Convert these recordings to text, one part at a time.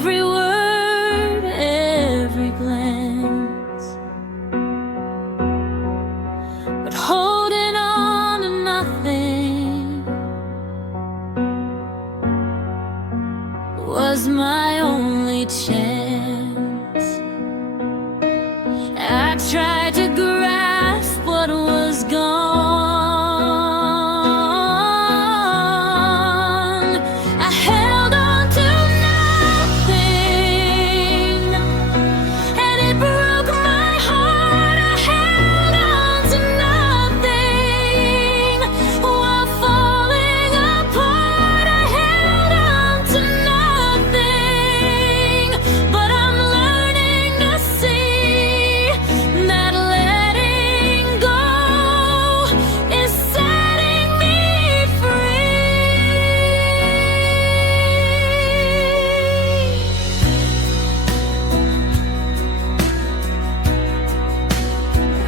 every word, every glance, but holding on to nothing was my only chance. I tried to grasp what was gone. I held on to nothing, and it broke my heart. I held on to nothing while falling apart. I held on to nothing, but I'm learning to see that letting go is setting me free.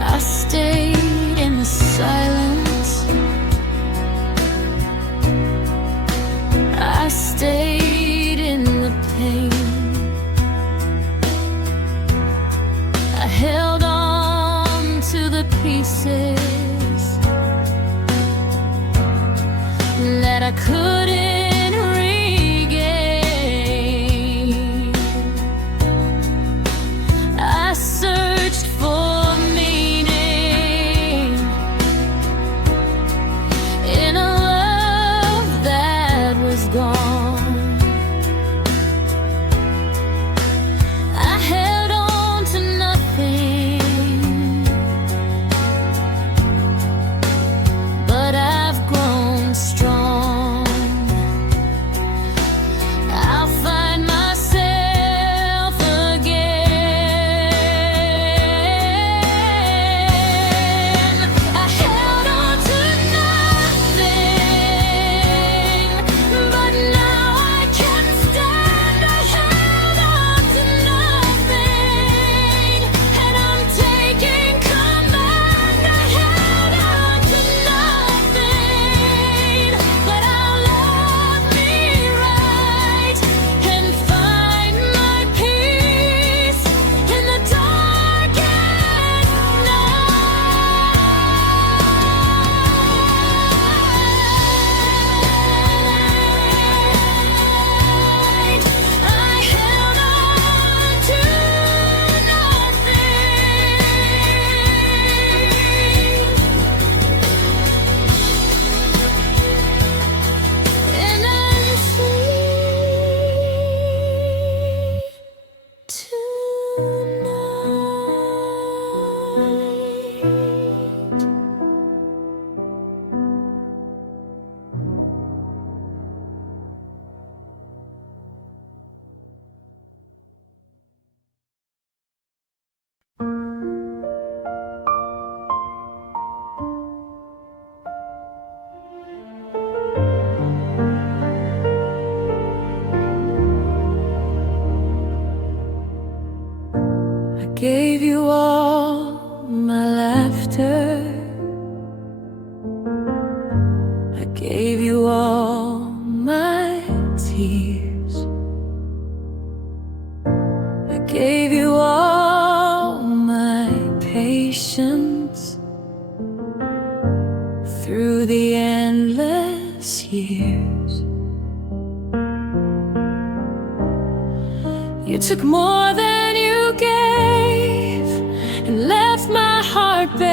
I stayed in the silence. I stayed in the pain. I held on to the pieces that I couldn't regain. I searched for meaning in a love that was gone. I held on to nothing, but I've grown strong. I'll find myself again. I held on to nothing, but now I can stand. I held on to nothing, and I'm taking command. I held on to nothing, but I'll love me right and find my peace in the darkest night. I held on to nothing, and I'm free tonight. I gave you all my laughter. I gave you all my tears. I gave you all my patience through the endless years. You took more than you gave and left my heart bare.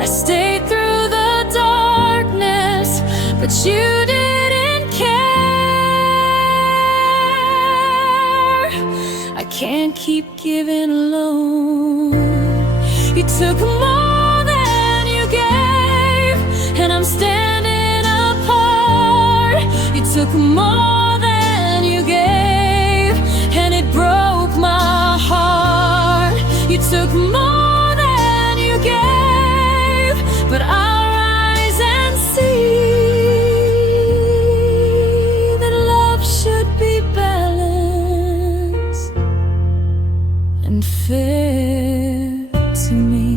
I stayed through the darkness, but you didn't care. I can't keep giving alone. You took more than you gave, and I'm standing apart. You took more than you gave, and it broke my heart. You took more than you gave, but I'll rise and see that love should be balanced and fair to me.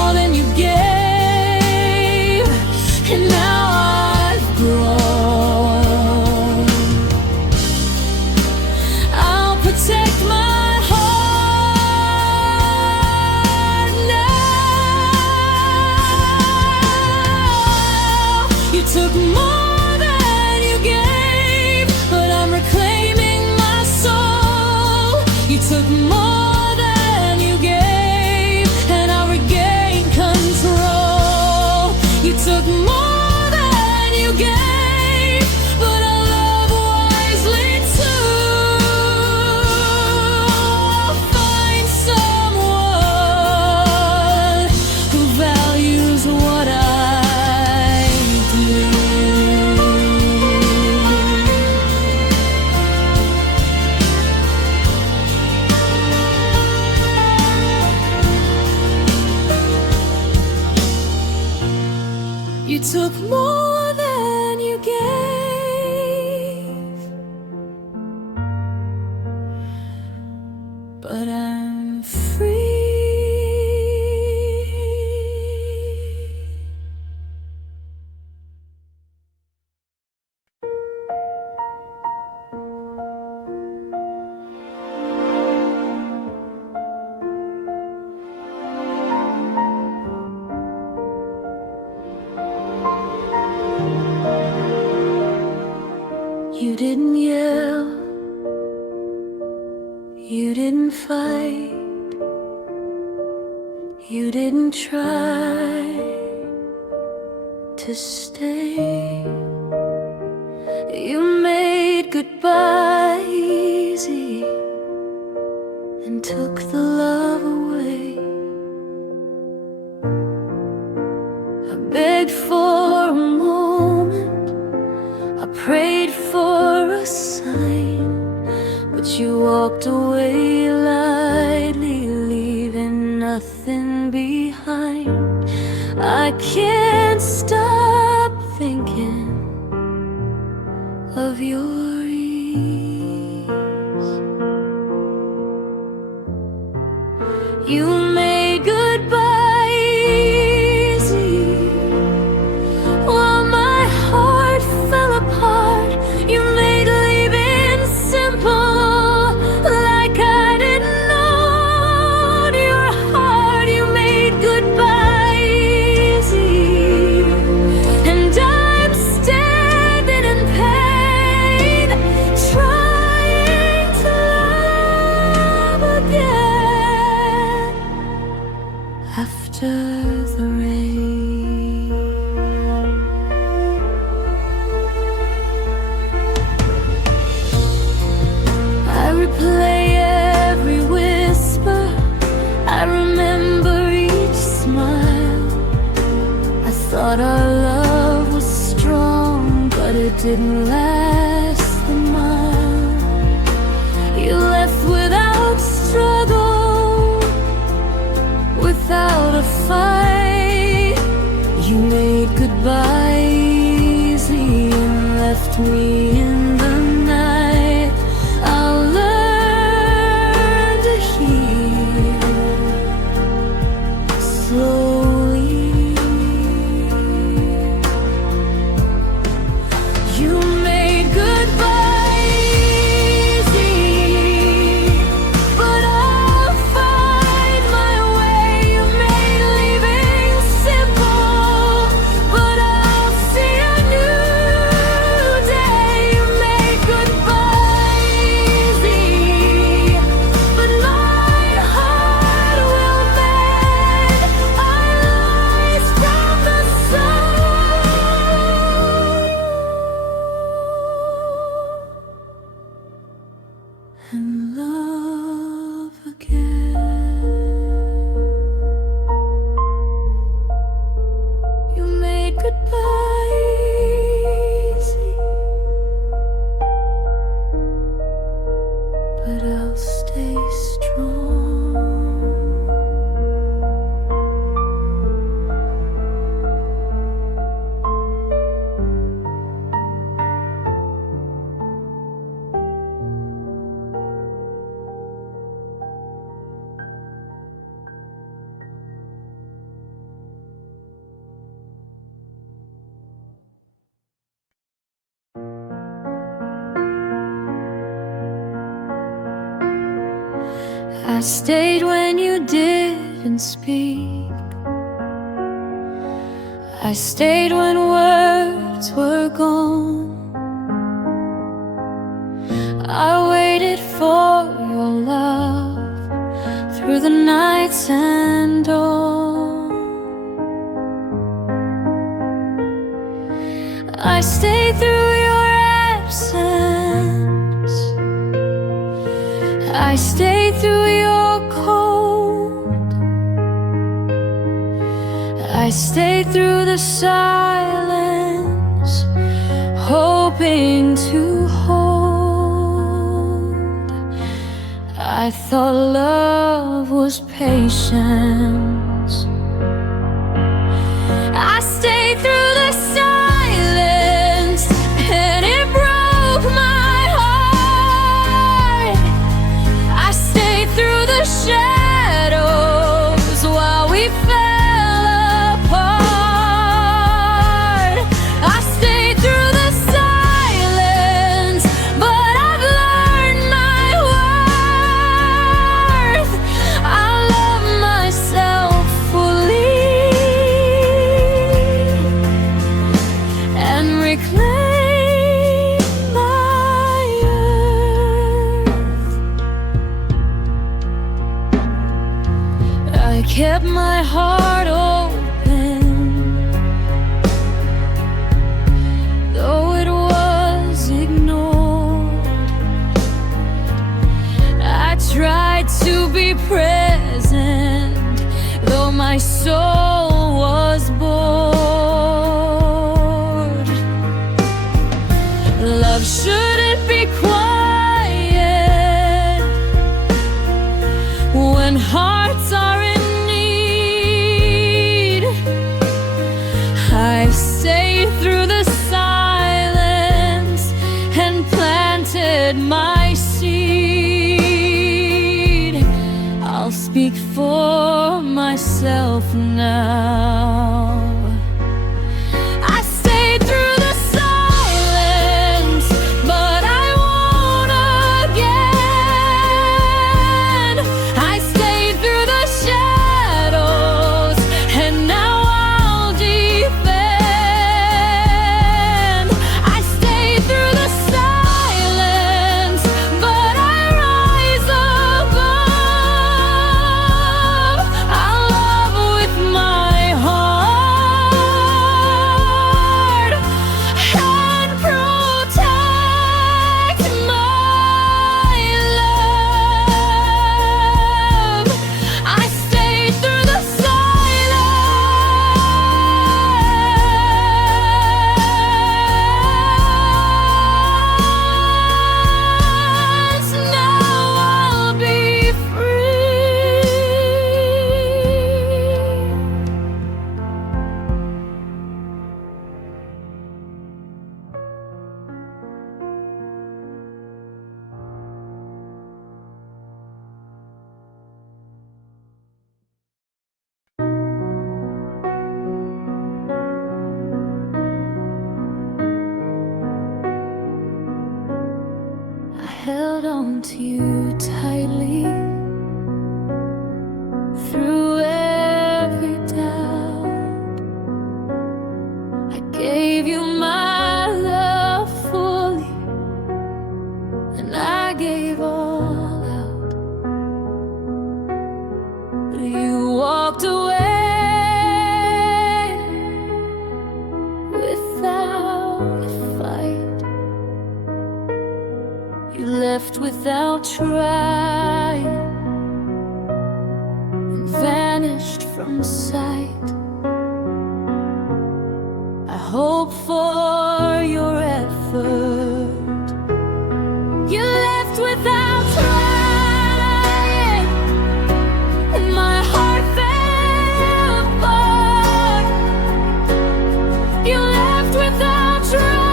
more than you gave, and now I've grown. I'll protect my heart now. You took more than you gave, but I'm reclaiming my soul. You took more than you gave, and I'll regain control. You took more than you gave, but I love wisely too. I'll find someone who values what I do. You took more than you gave, but I'm free. You didn't yell, you didn't fight, you didn't try to stay. You made goodbye easy and took the love away. I begged for a moment, I prayed for a sign, but you walked away lightly, leaving nothing behind. I can't stop thinking of your ease. You made goodbye easy while my heart fell apart. You made leaving simple, like I didn't know your heart. You made goodbye easy, and I'm standing in pain, trying to love again after the rain. I replay every whisper, I remember each smile. I thought our love was strong, but it didn't last the mile. You left without struggle, without a fight. You made goodbye easy and left me in the night. I'll learn to heal slowly. You made goodbye easy, but I'll find my way. You made leaving simple, but I'll see a new day. You I stayed when you didn't speak. I stayed when words were gone. I waited for your love through the nights and dawn. I stayed through your absence. I stayed through your cold. I stayed through the silence, hoping to hold. I thought love was patience. I stayed through the silence, and it broke my heart. I stayed through the shadows while we fell apart. I stayed through the silence, but I've learned my worth. I love myself fully and reclaim my earth. I kept my heart open, though it was ignored. I tried to be present, though my soul was bored. Love shouldn't be quiet when hearts are in need. I stayed through the silence and planted my seed. I'll speak for myself now. I stayed through the silence, but I won't again. I stayed through the shadows, and now I'll defend. I stayed through the silence, but I rise above. I love with my heart and protect my love. I stayed through the silence. Now I'll be free. I held on to you tightly through every doubt. I gave you my love fully, and I gave all out. But you walked away without a fight. You left without trying and vanished from sight. I hope for your effort. You left without trying, and my heart fell apart. You left without trying,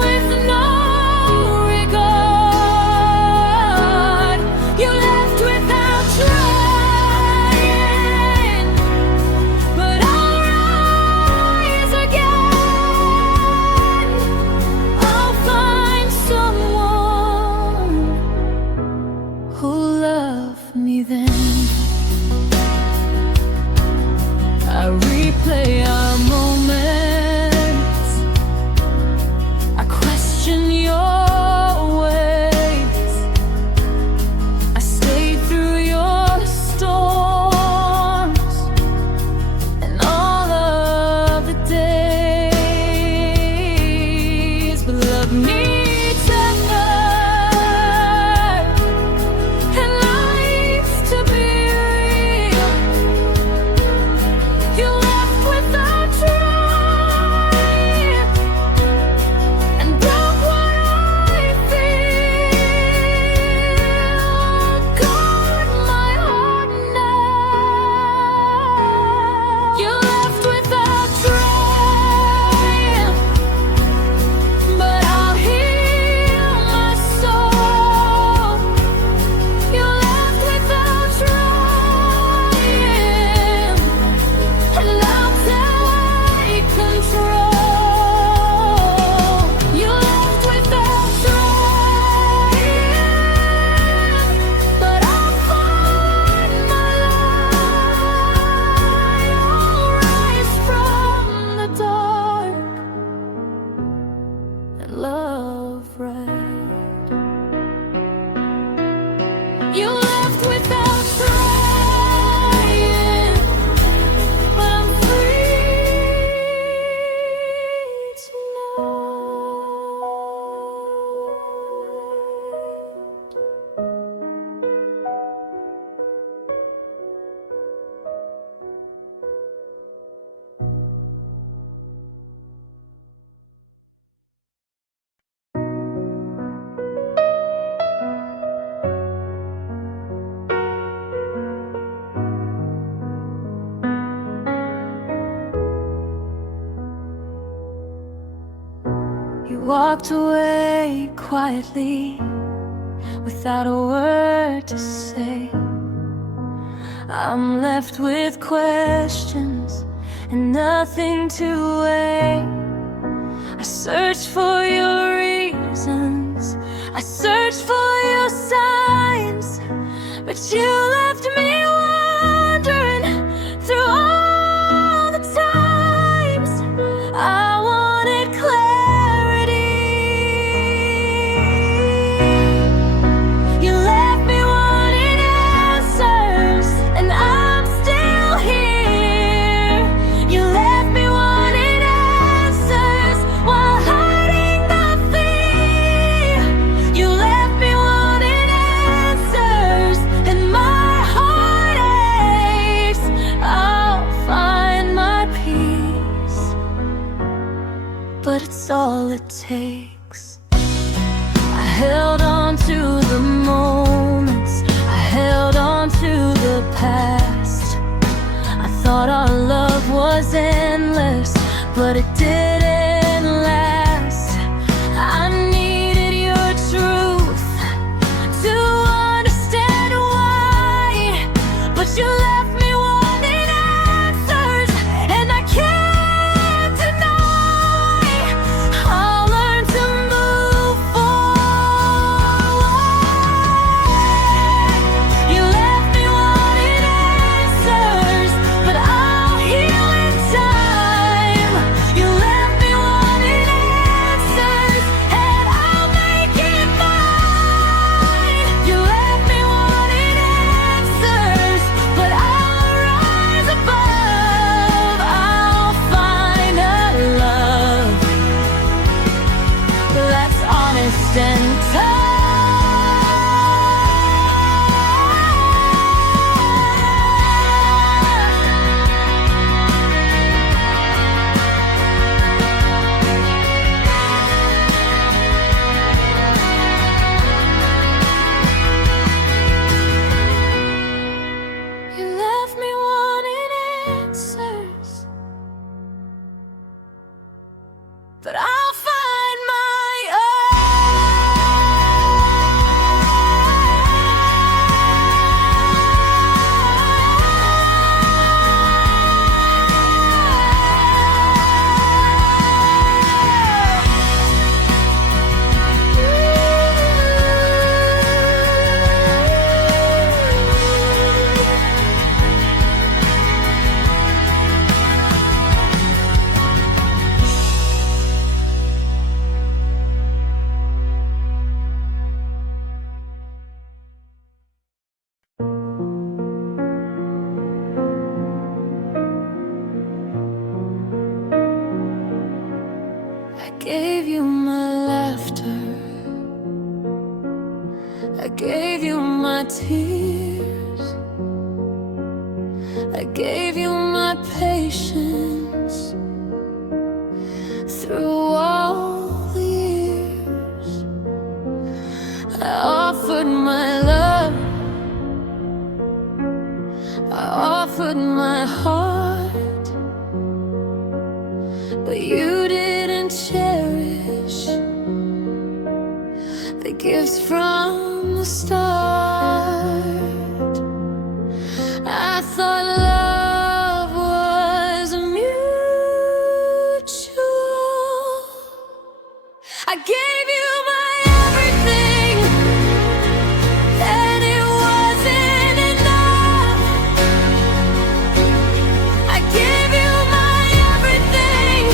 with no walked away quietly, without a word to say. I'm left with questions and nothing to weigh. I search for your reasons, I search for your signs, but you left me wandering through all the times I wanted clarity. You left me wanting answers, and I'm still here. You left me wanting answers while hiding the fear. You left me wanting answers, and my heart aches. I'll find my peace, but it's all it takes. I held on to the moments, I held on to the past. I thought our love was endless, but it didn't last. I needed your truth to understand why, but you left me wanting answers, and I can't deny. I'll learn to move forward. You left me wanting answers, but I'll heal in time. You left me wanting answers, and I'll make it mine. You left me wanting answers, but I'll rise above. I'll find a love that's honest and tough. You left me wanting answers, but I'll find my I gave you my laughter, I gave you my tears, I gave you my patience through all the years. I offered my love, I offered my heart, but you didn't cherish the gifts from the start. I thought love was mutual. I gave you my everything, and it wasn't enough. I gave you my everything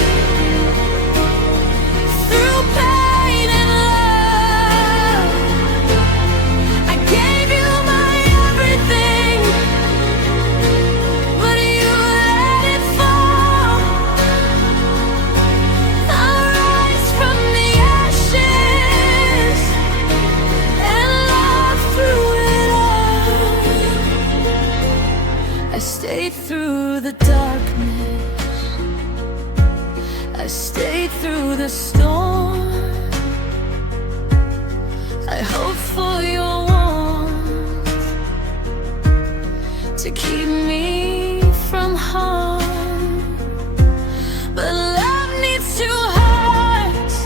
through pain and love. I gave you my everything, but you let it fall. I'll rise from the ashes and love through it all. I stayed through the darkness, I stayed through the storm. I hope for your warmth to keep me from harm. But love needs two hearts,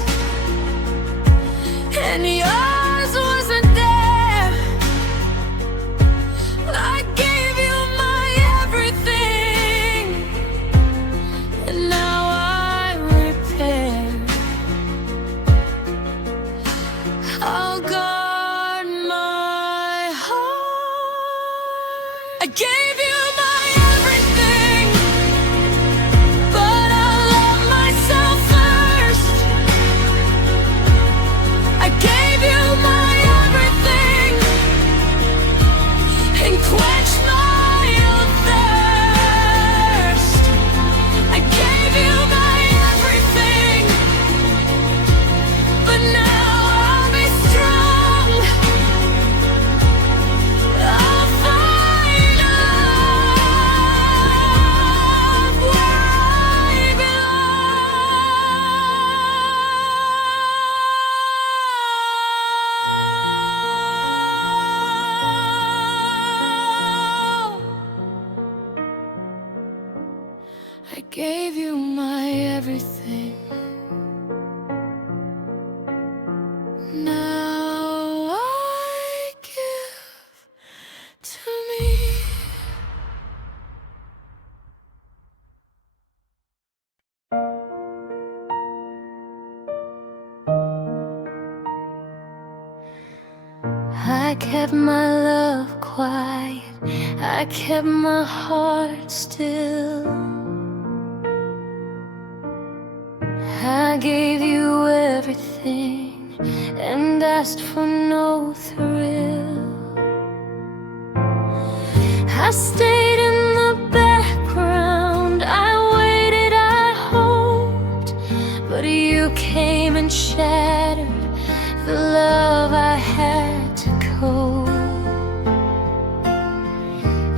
I gave you my everything. Now I give to me. I kept my love quiet, I kept my heart still. I gave you everything and asked for no thrill. I stayed in the background, I waited, I hoped, but you came and shattered the love I had to cope.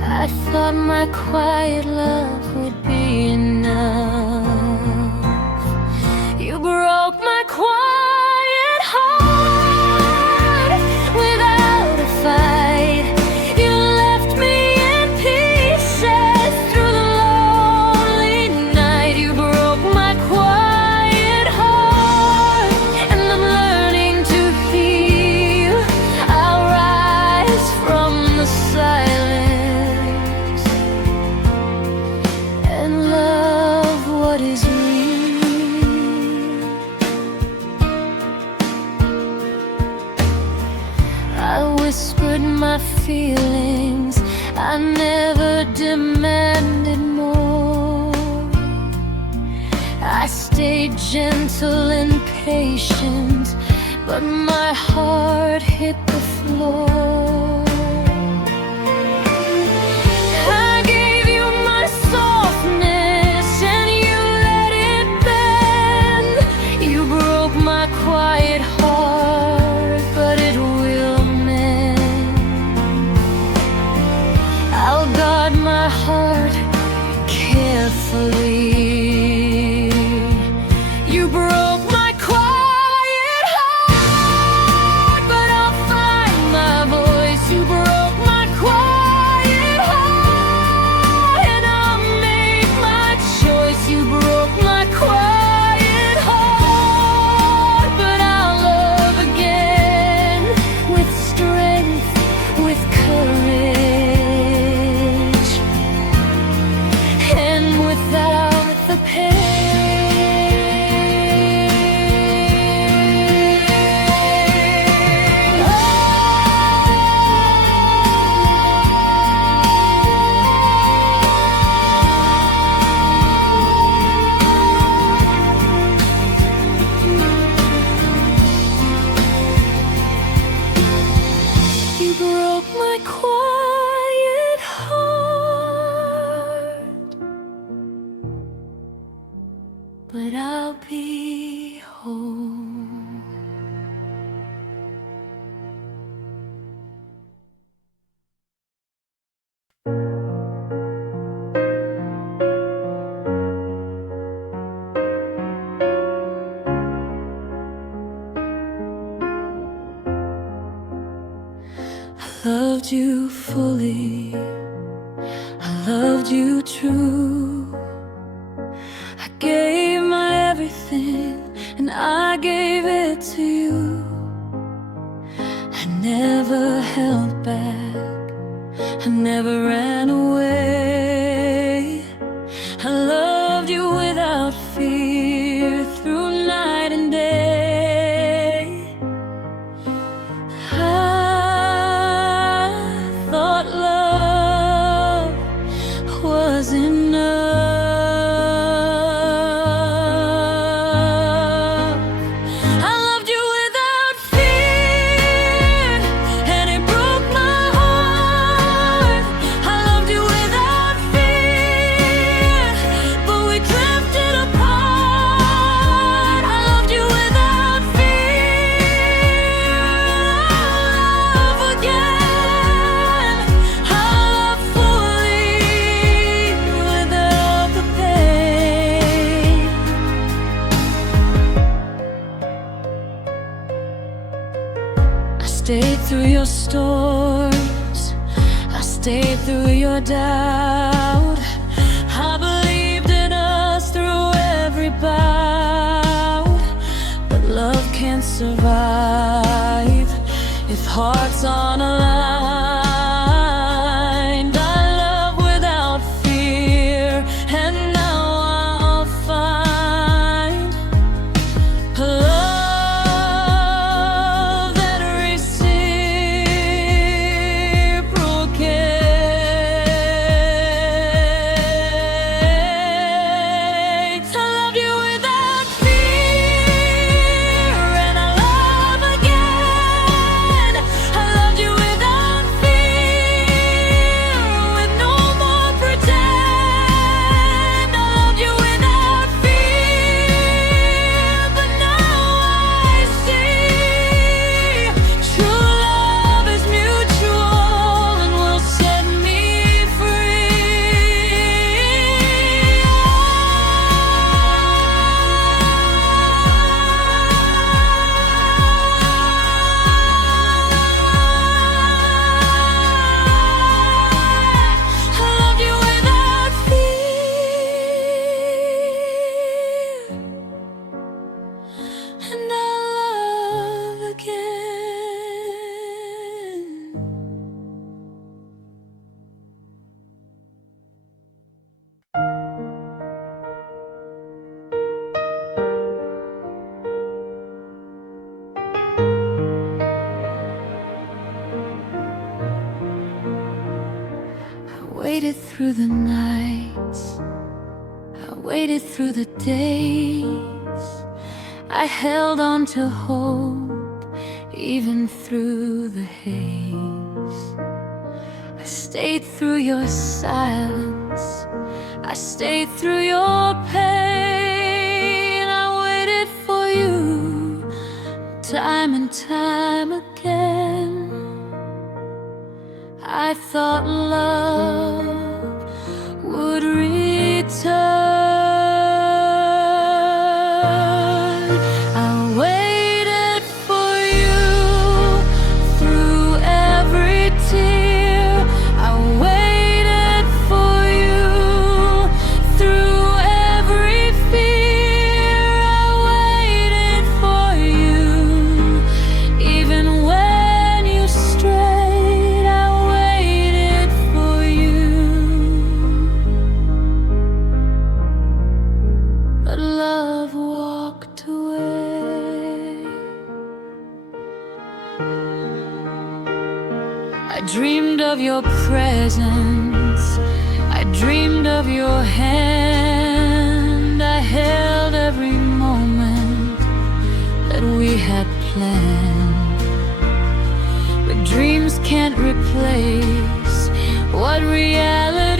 I thought my quiet love would be enough. You broke my quiet heart without a fight. You left me in pieces through the lonely night. You broke my quiet heart, and I'm learning to heal. I'll rise from the silence and love what is real. I whispered my feelings, I never demanded more. I stayed gentle and patient, but my heart hit the floor. I gave you my softness and you let it bend. You broke my quiet heart, but it will mend. I'll guard my heart carefully. You broke my quiet heart, but I'll find my voice. You broke my quiet heart, and I'll make my choice. You broke my quiet heart, but I'll love again with strength, with courage, and without the pain. You broke my quiet heart, but I'll be home. I loved you fully, I loved you true. I gave my everything and I gave it to you. I never held back, I never ran away. I loved you without fear through night and day. I thought love was enough. I loved you without fear, and it broke my heart. I loved you without fear, but we drifted apart. I loved you without fear. I'll love again. I'll love fully without the pain. I stayed through your storms, I stayed through your doubt. I believed in through the nights, I waited through the days, I held on to hope even through the haze. I stayed through your silence, I stayed through your pain. I waited for you time and time again. I thought love would return. I waited for you through every tear. I waited for you through every fear. I waited for you even when you strayed. I waited for you, but love walked away. I dreamed of your presence, I dreamed of your hand. I held every moment that we had planned. But dreams can't replace what reality